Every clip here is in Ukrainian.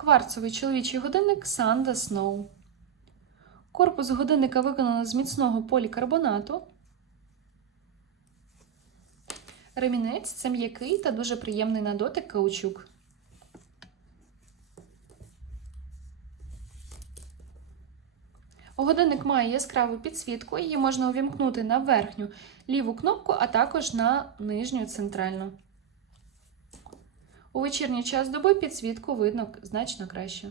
Кварцевий чоловічий годинник Sanda Snow. Корпус годинника виконано з міцного полікарбонату. Ремінець це м'який та дуже приємний на дотик каучук. Годинник має яскраву підсвітку, її можна увімкнути на верхню ліву кнопку, а також на нижню центральну. У вечірній час доби підсвітку видно значно краще.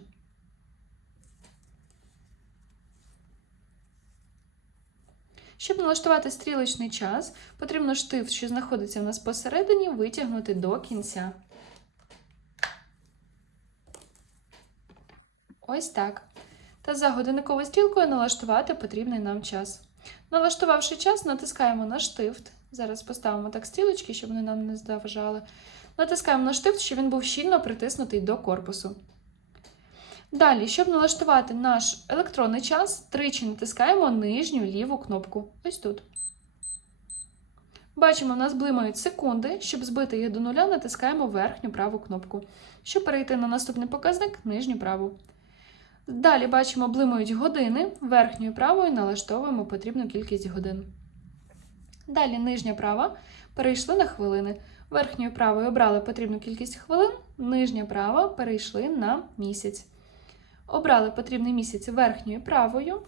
Щоб налаштувати стрілочний час, потрібно штифт, що знаходиться в нас посередині, витягнути до кінця. Ось так. Та за годинниковою стрілкою налаштувати потрібний нам час. Налаштувавши час, натискаємо на штифт. Зараз поставимо так стрілочки, щоб вони нам не заважали. Натискаємо на штифт, щоб він був щільно притиснутий до корпусу. Далі, щоб налаштувати наш електронний час, тричі натискаємо нижню ліву кнопку. Ось тут. Бачимо, у нас блимають секунди. Щоб збити їх до нуля, натискаємо верхню праву кнопку. Щоб перейти на наступний показник, нижню праву. Далі бачимо, блимають години. Верхньою правою налаштовуємо потрібну кількість годин. Далі нижня права. Перейшли на хвилини. Верхньою правою обрали потрібну кількість хвилин, нижня права перейшли на місяць. Обрали потрібний місяць верхньою правою,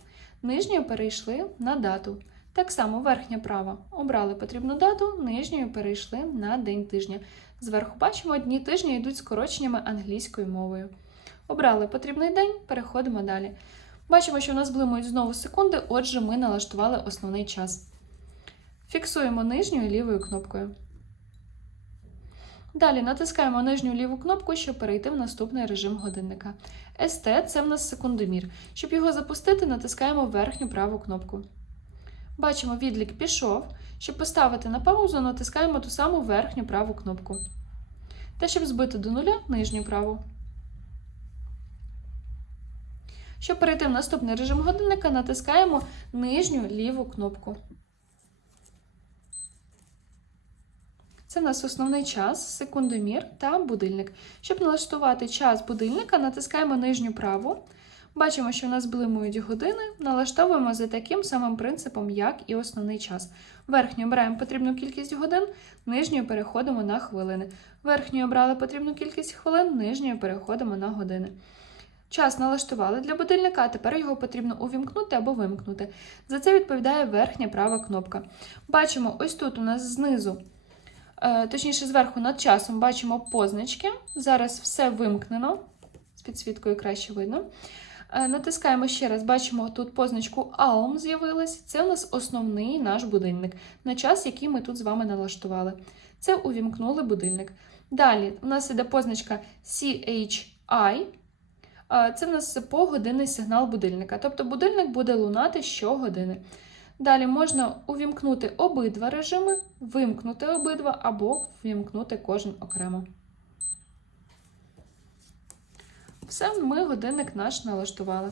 нижньою перейшли на дату. Так само верхня права. Обрали потрібну дату, нижньою перейшли на день тижня. Зверху бачимо, дні тижня йдуть скороченнями англійською мовою. Обрали потрібний день, переходимо далі. Бачимо, що у нас блимають знову секунди, отже, ми налаштували основний час. Фіксуємо нижньою лівою кнопкою. Далі натискаємо нижню ліву кнопку, щоб перейти в наступний режим годинника. ST – це в нас секундомір. Щоб його запустити, натискаємо верхню праву кнопку. Бачимо, відлік пішов. Щоб поставити на паузу, натискаємо ту саму верхню праву кнопку. Та щоб збити до нуля нижню праву. Щоб перейти в наступний режим годинника, натискаємо нижню ліву кнопку. Це в нас основний час, секундомір та будильник. Щоб налаштувати час будильника, натискаємо нижню праву. Бачимо, що в нас блимують години, налаштовуємо за таким самим принципом, як і основний час. Верхню обираємо потрібну кількість годин, нижньою переходимо на хвилини. Верхньою обрали потрібну кількість хвилин, нижньою переходимо на години. Час налаштували для будильника, а тепер його потрібно увімкнути або вимкнути. За це відповідає верхня права кнопка. Бачимо, ось тут у нас знизу. Е, точніше, зверху над часом бачимо позначки. Зараз все вимкнено, з підсвіткою краще видно. Е, Натискаємо ще раз, бачимо тут позначку ALM з'явилась. Це у нас основний наш будильник на час, який ми тут з вами налаштували. Це увімкнули будильник. Далі у нас іде позначка CHI. Е, Це в нас погодинний сигнал будильника. Тобто будильник буде лунати щогодини. Далі можна увімкнути обидва режими, вимкнути обидва або вимкнути кожен окремо. Все, ми годинник наш налаштували.